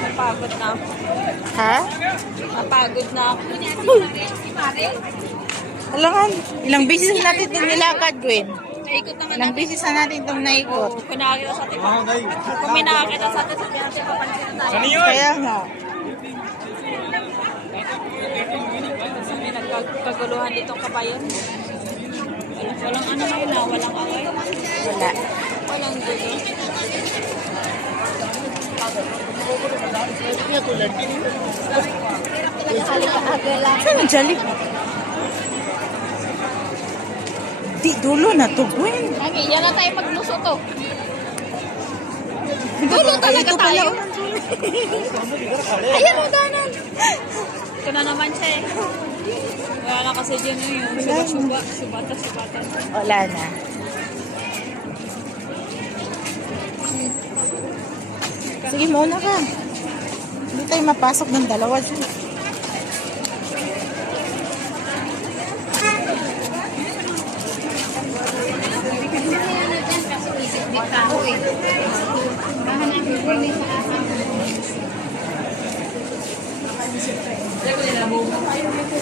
Napagod na ako. Ha? Napagod na ako. Alangan, ilang beses natin itong nilakad, Gwen. Naikot naman Ilang beses na natin itong naikot. kung nakakita sa atin. Kung may nakakita sa atin, sabi natin papansin na tayo. Kaya nga. Kasi may nagkaguluhan ditong kabayan. Walang ano ngayon na, walang away. Wala. Walang gulo. Saan ang jali? Di, dulo na to, Gwen. Okay, yan na tayo magluso to. Dulo talaga tayo. Ayan o, danan. Ito na naman siya eh. Wala na kasi dyan yung suba-suba. Subata-subata. Wala na. Sige, muna ka. Hindi tayo mapasok ng dalawa dyan.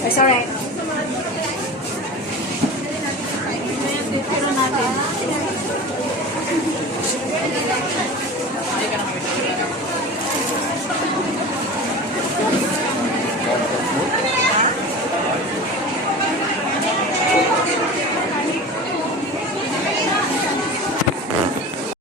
It's alright.